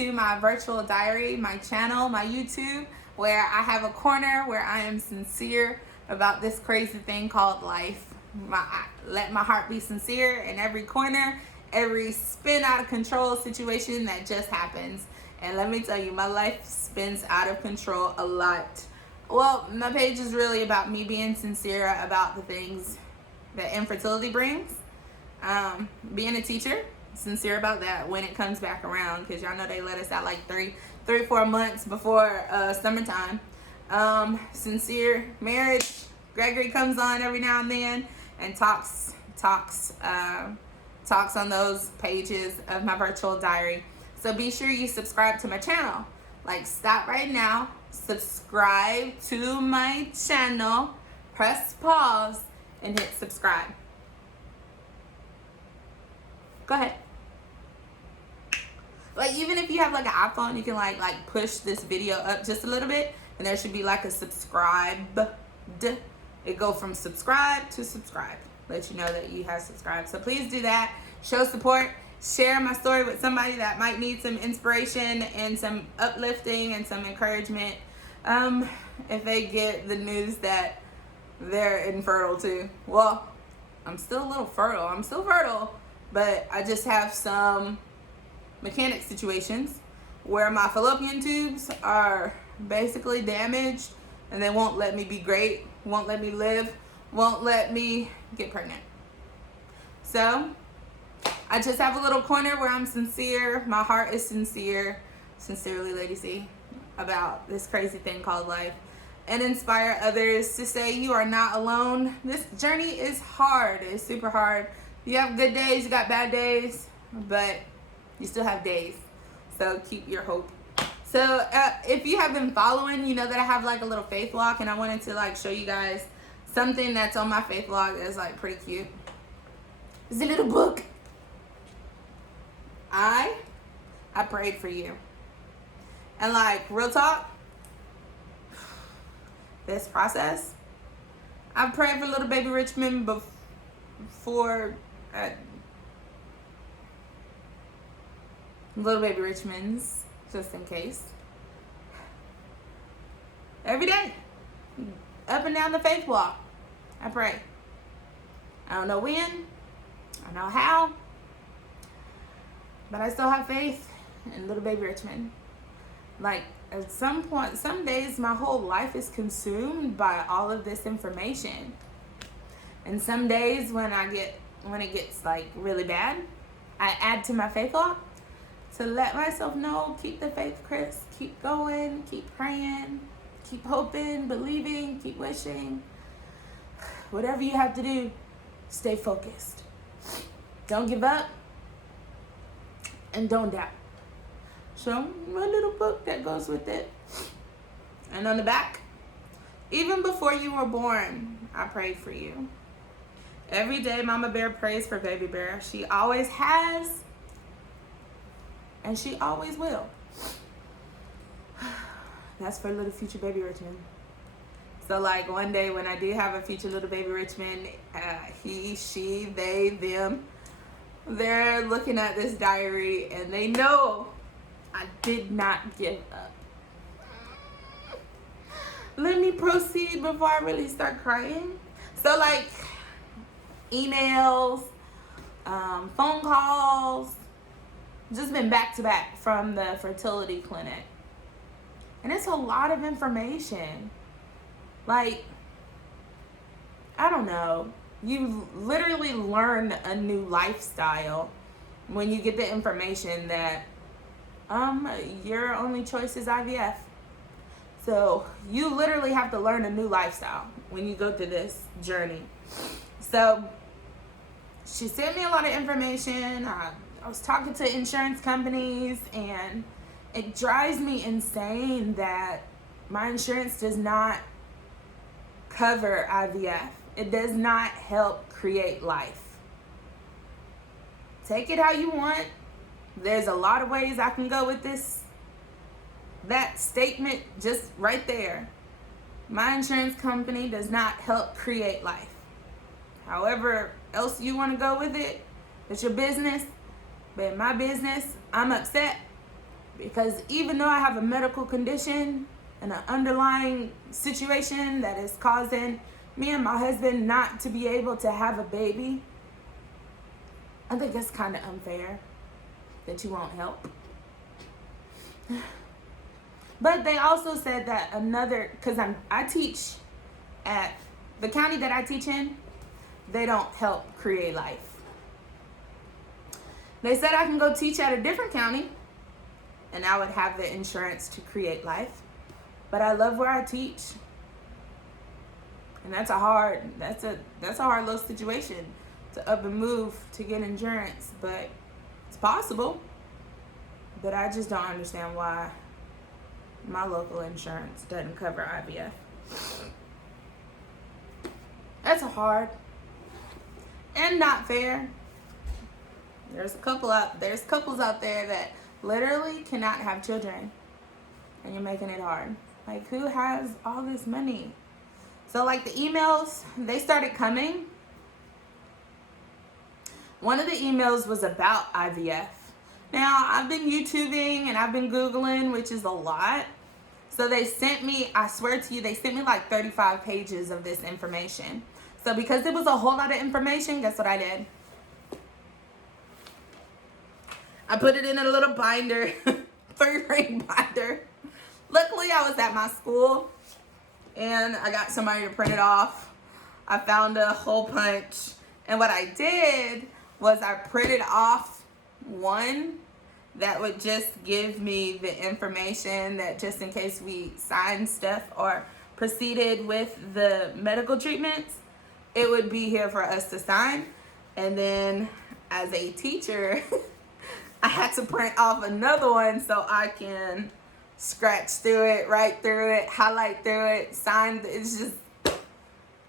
to my virtual diary, my channel, my YouTube, where I have a corner where I am sincere about this crazy thing called life. I let my heart be sincere in every corner, every spin out of control situation that just happens. And let me tell you, my life spins out of control a lot. Well, my page is really about me being sincere about the things that infertility brings. Being a teacher, sincere about that when it comes back around, because y'all know they let us out like 4 months before summertime. Sincere marriage. Gregory comes on every now and then and talks on those pages of my virtual diary. So be sure you subscribe to my channel. Like, stop right now, subscribe to my channel, press pause, and hit subscribe. Go ahead. Like, even if you have like an iPhone, you can like push this video up just a little bit, and there should be like a subscribe. It go from subscribe to subscribe. Let you know that you have subscribed. So please do that. Show support. Share my story with somebody that might need some inspiration and some uplifting and some encouragement. If they get the news that they're infertile too. Well, I'm still a little fertile. I'm still fertile, but I just have some mechanic situations where my fallopian tubes are basically damaged, and they won't let me be great, won't let me live, won't let me get pregnant. So I just have a little corner where I'm sincere. My heart is sincere, sincerely, Lady C, about this crazy thing called life, and inspire others to say you are not alone. This journey is hard. It's super hard. You have good days, you got bad days, but you still have days. So keep your hope. So if you have been following, you know that I have like a little faith walk, and I wanted to like show you guys something that's on my faith walk that's like pretty cute. It's a little book. I prayed for you. And like, real talk, this process, I prayed for little baby Richmond before little baby Richmonds, just in case. Every day, up and down the faith walk, I pray. I don't know when, I don't know how, but I still have faith in little baby Richmond. Like, at some point, some days my whole life is consumed by all of this information. And some days when it gets like really bad, I add to my faith walk to let myself know, keep the faith, Chris. Keep going, keep praying, keep hoping, believing, keep wishing. Whatever you have to do, stay focused. Don't give up, and don't doubt. So my little book that goes with it. And on the back, even before you were born, I prayed for you. Every day Mama Bear prays for Baby Bear. She always has, and she always will. That's for little future baby Richmond. So like, one day when I do have a future little baby Richmond, he, she, they, them, they're looking at this diary and they know I did not give up. Let me proceed before I really start crying. So like, emails, phone calls, just been back to back from the fertility clinic. And it's a lot of information. Like, I don't know. You literally learn a new lifestyle when you get the information that your only choice is IVF. So you literally have to learn a new lifestyle when you go through this journey. So she sent me a lot of information. I was talking to insurance companies, and it drives me insane that my insurance does not cover IVF. It does not help create life. Take it how you want. There's a lot of ways I can go with this. That statement just right there. My insurance company does not help create life. However else you want to go with it, it's your business. But in my business, I'm upset Because even though I have a medical condition and an underlying situation that is causing me and my husband not to be able to have a baby, I think it's kind of unfair that you won't help. But they also said that because I teach at the county that I teach in, they don't help create life. They said I can go teach at a different county and I would have the insurance to create life. But I love where I teach. And that's a hard little situation to up and move to get insurance, but it's possible. But I just don't understand why my local insurance doesn't cover IVF. That's hard and not fair. There's couples out there that literally cannot have children, and you're making it hard. Like, who has all this money? So like the emails, they started coming. One of the emails was about IVF. Now, I've been YouTubing and I've been Googling, which is a lot. So they sent me, I swear to you, they sent me like 35 pages of this information. So because it was a whole lot of information, guess what I did? I put it in a little binder, 3-ring binder. Luckily, I was at my school and I got somebody to print it off. I found a hole punch. And what I did was I printed off one that would just give me the information that just in case we signed stuff or proceeded with the medical treatments, it would be here for us to sign. And then as a teacher, I had to print off another one so I can scratch through it, write through it, highlight through it, sign. It's just,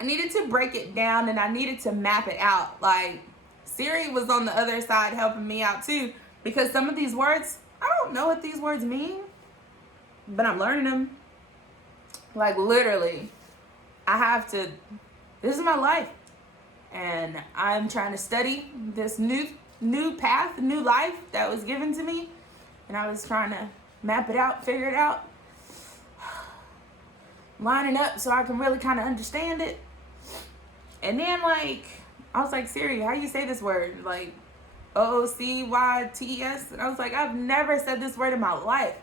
I needed to break it down and I needed to map it out. Like, Siri was on the other side helping me out too, because some of these words, I don't know what these words mean, but I'm learning them. Like, literally, this is my life, and I'm trying to study this new path, new life that was given to me, and I was trying to map it out, figure it out, line it up so I can really kind of understand it. And then, like, I was like, Siri, how do you say this word? Like, oocytes. And I was like, I've never said this word in my life.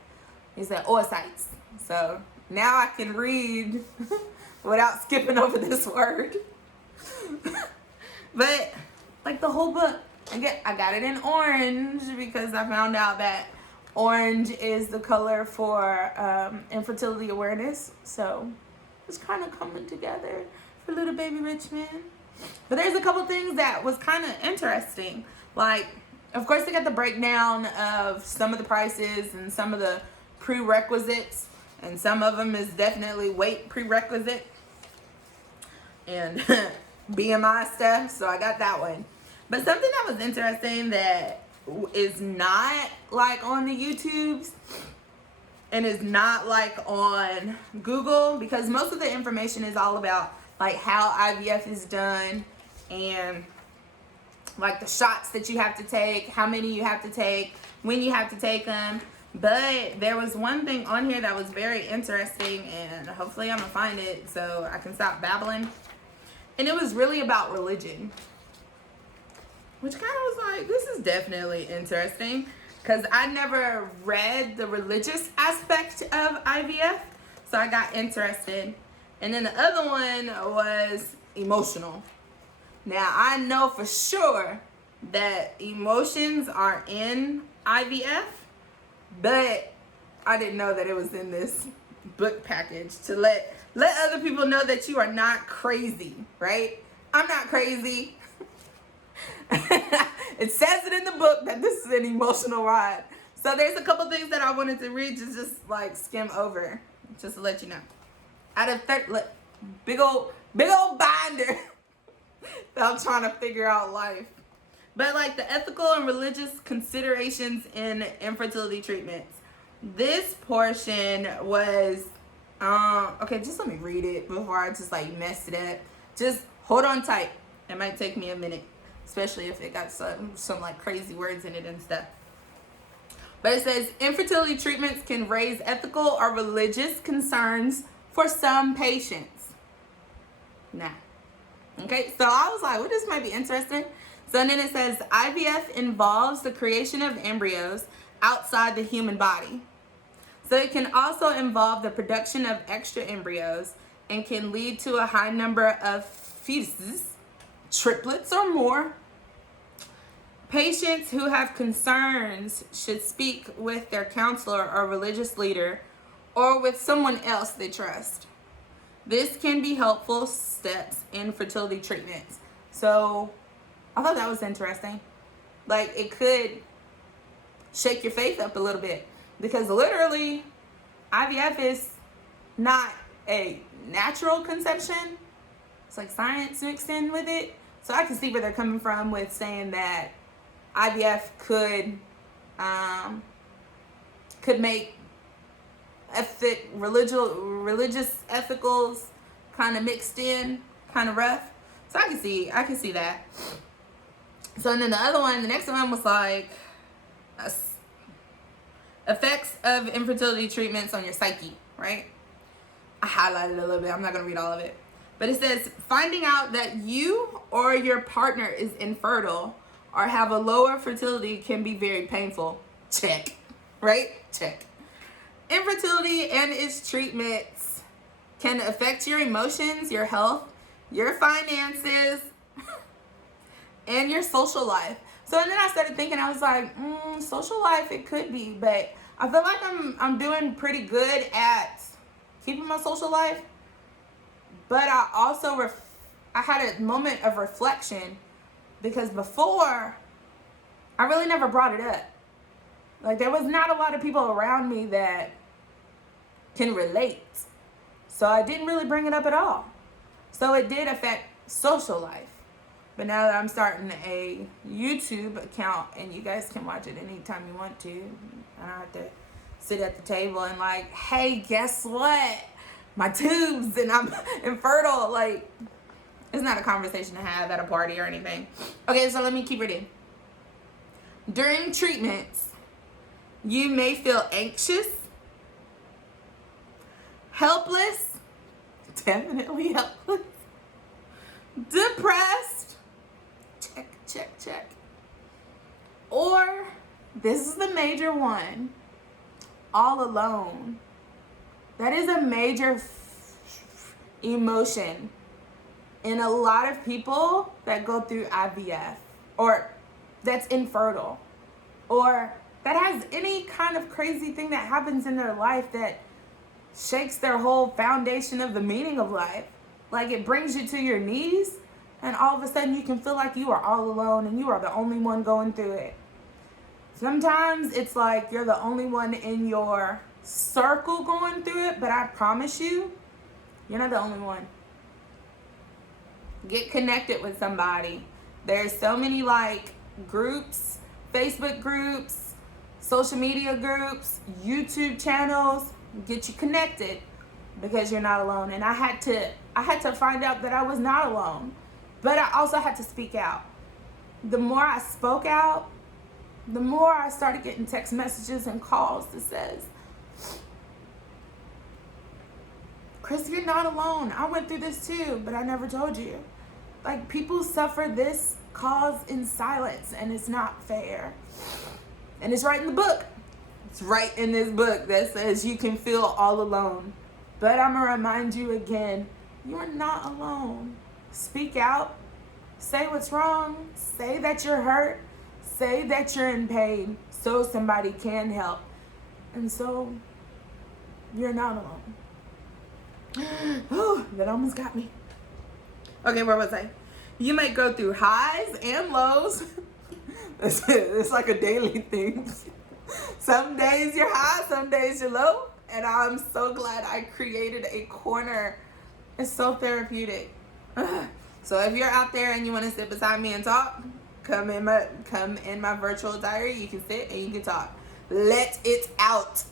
He said oocytes. So now I can read without skipping over this word. But like the whole book, I got it in orange because I found out that orange is the color for infertility awareness. So it's kind of coming together for little baby Richmond. But there's a couple things that was kind of interesting. Like, of course, they got the breakdown of some of the prices and some of the prerequisites. And some of them is definitely weight prerequisite and BMI stuff. So I got that one. But something that was interesting that is not like on the YouTubes and is not like on Google, because most of the information is all about like how IVF is done and like the shots that you have to take, how many you have to take, when you have to take them. But there was one thing on here that was very interesting, and hopefully I'm gonna find it so I can stop babbling. And it was really about religion, which kind of was like, this is definitely interesting, because I never read the religious aspect of IVF, so I got interested. And then the other one was emotional. Now, I know for sure that emotions are in IVF, but I didn't know that it was in this book package to let other people know that you are not crazy, right? I'm not crazy. It says it in the book that this is an emotional ride. So there's a couple things that I wanted to read, just like skim over, just to let you know. Out of big old binder that I'm trying to figure out life. But like the ethical and religious considerations in infertility treatments. This portion was, okay, just let me read it before I just like mess it up. Just hold on tight. It might take me a minute, especially if it got some like crazy words in it and stuff. But it says infertility treatments can raise ethical or religious concerns for some patients. Nah. Okay, so I was like, well, this might be interesting. So then it says IVF involves the creation of embryos outside the human body. So it can also involve the production of extra embryos and can lead to a high number of fetuses, triplets or more. Patients who have concerns should speak with their counselor or religious leader or with someone else they trust. This can be helpful steps in fertility treatments. So I thought that was interesting. Like, it could shake your faith up a little bit, because literally IVF is not a natural conception. It's like science mixed in with it. So I can see where they're coming from with saying that IVF could make religious ethicals kind of mixed in, kind of rough. So I can see that. So then the next one was like effects of infertility treatments on your psyche, right? I highlighted a little bit. I'm not going to read all of it. But it says, finding out that you or your partner is infertile or have a lower fertility can be very painful. Check. Right? Check. Infertility and its treatments can affect your emotions, your health, your finances, and your social life. So and then I started thinking, I was like, social life, it could be, but I feel like I'm doing pretty good at keeping my social life. But I also I had a moment of reflection, because before I really never brought it up. Like, there was not a lot of people around me that can relate. So I didn't really bring it up at all. So it did affect social life. But now that I'm starting a YouTube account, and you guys can watch it anytime you want to, I don't have to sit at the table and like, hey, guess what? My tubes and I'm infertile. Like, it's not a conversation to have at a party or anything. Okay, so let me keep reading. During treatments, you may feel anxious, helpless, definitely helpless, depressed, check, or, this is the major one, all alone. That is a major emotion in a lot of people that go through IVF, or that's infertile, or that has any kind of crazy thing that happens in their life that shakes their whole foundation of the meaning of life. Like, it brings you to your knees, and all of a sudden you can feel like you are all alone and you are the only one going through it. Sometimes it's like you're the only one in your circle going through it, but I promise you, you're not the only one. Get connected with somebody. There's so many like groups, Facebook groups, social media groups, YouTube channels. Get you connected, because you're not alone. And I had to find out that I was not alone, but I also had to speak out. The more I spoke out, the more I started getting text messages and calls that says, Chris, you're not alone. I went through this too, but I never told you. Like, people suffer this cause in silence, and it's not fair. And it's right in the book. It's right in this book that says you can feel all alone. But I'm going to remind you again, you're not alone. Speak out. Say what's wrong. Say that you're hurt. Say that you're in pain so somebody can help. And so, you're not alone. Oh, that almost got me. Okay, where was I? You may go through highs and lows. It's like a daily thing. Some days you're high, some days you're low. And I'm so glad I created a corner. It's so therapeutic. So if you're out there and you want to sit beside me and talk, come in my virtual diary. You can sit and you can talk. Let it out.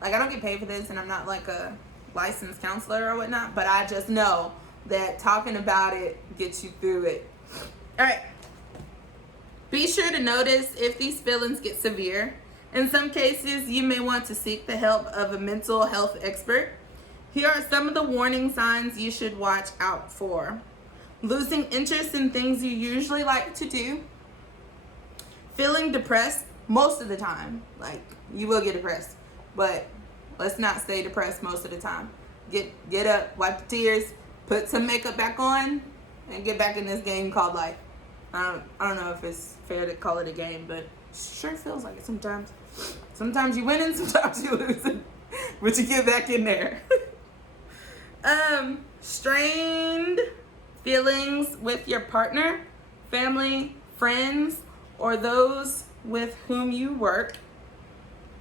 Like, I don't get paid for this, and I'm not like a licensed counselor or whatnot, but I just know that talking about it gets you through it. All right. Be sure to notice if these feelings get severe In some cases, you may want to seek the help of a mental health expert. Here are some of the warning signs you should watch out for. Losing interest in things you usually like to do. Feeling depressed most of the time. Like, you will get depressed, but let's not stay depressed most of the time. Get up, wipe the tears, put some makeup back on, and get back in this game called life. I don't know if it's fair to call it a game, but it sure feels like it sometimes. Sometimes you win and sometimes you lose, but you get back in there. Strained feelings with your partner, family, friends, or those with whom you work.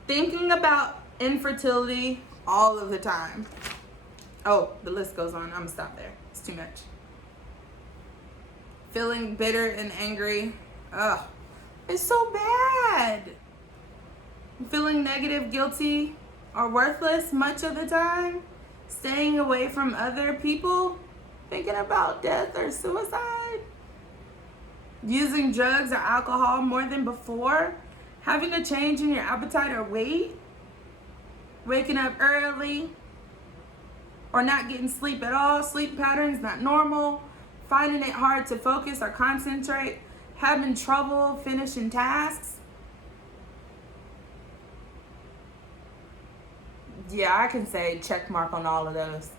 Thinking about infertility all of the time. Oh, the list goes on. I'm gonna stop there. It's too much. Feeling bitter and angry. Ugh, it's so bad. Feeling negative, guilty, or worthless much of the time. Staying away from other people. Thinking about death or suicide. Using drugs or alcohol more than before. Having a change in your appetite or weight. Waking up early or not getting sleep at all. Sleep patterns not normal. Finding it hard to focus or concentrate. Having trouble finishing tasks. Yeah, I can say check mark on all of those.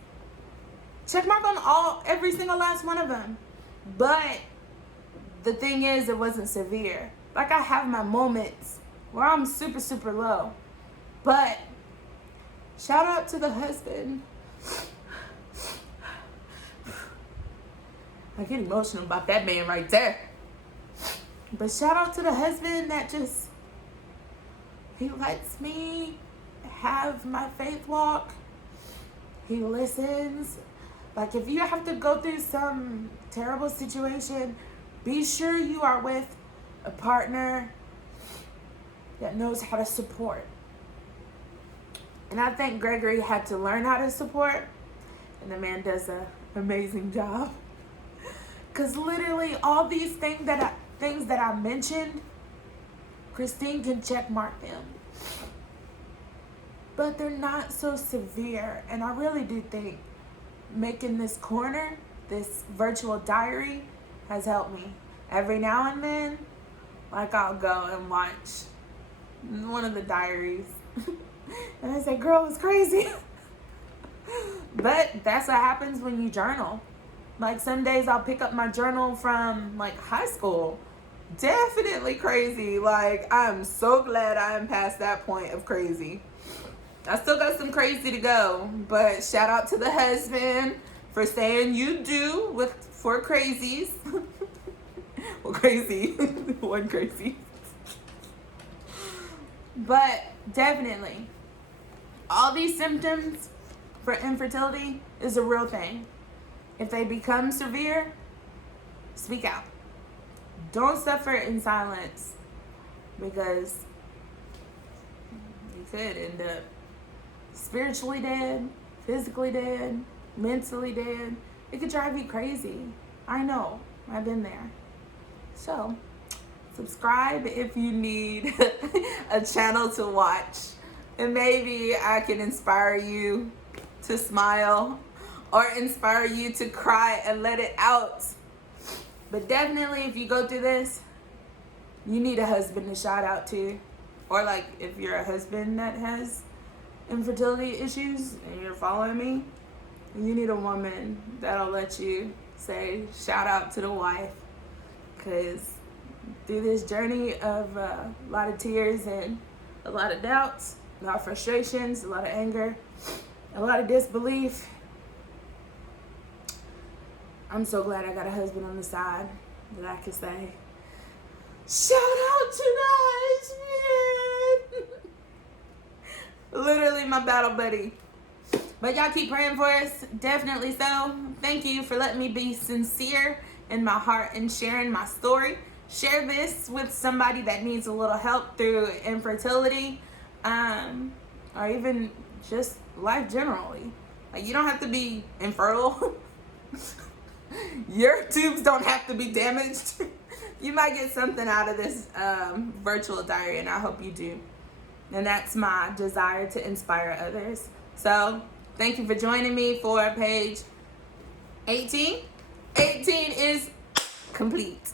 Check mark on every single last one of them. But the thing is, it wasn't severe. Like, I have my moments where I'm super, super low. But shout out to the husband. I get emotional about that man right there. But shout out to the husband that just, he lets me have my faith walk. He listens. Like, if you have to go through some terrible situation, be sure you are with a partner that knows how to support. And I think Gregory had to learn how to support, and the man does an amazing job. Because literally all these things that I mentioned, Christine can check mark them. But they're not so severe. And I really do think making this corner, this virtual diary, has helped me. Every now and then, like, I'll go and watch one of the diaries. And I say, girl, it's crazy. But that's what happens when you journal. Like, some days I'll pick up my journal from, like, high school. Definitely crazy. Like, I'm so glad I'm past that point of crazy. I still got some crazy to go, but shout out to the husband for saying you do for crazies. Well, crazy. One crazy. But definitely, all these symptoms for infertility is a real thing. If they become severe, speak out. Don't suffer in silence, because you could end up spiritually dead, physically dead, mentally dead. It could drive you crazy. I know. I've been there. So, subscribe if you need a channel to watch. And maybe I can inspire you to smile or inspire you to cry and let it out. But definitely, if you go through this, you need a husband to shout out to. Or, like, if you're a husband that has infertility issues and you're following me, you need a woman that'll let you say shout out to the wife. Because through this journey of a lot of tears and a lot of doubts, a lot of frustrations, a lot of anger, a lot of disbelief, I'm so glad I got a husband on the side that I can say, shout out to the husband. Literally my battle buddy. But y'all keep praying for us. Definitely so. Thank you for letting me be sincere in my heart and sharing my story. Share this with somebody that needs a little help through infertility, or even just life generally. Like, you don't have to be infertile. Your tubes don't have to be damaged. You might get something out of this virtual diary, and I hope you do. And that's my desire, to inspire others. So thank you for joining me for page 18. 18 is complete.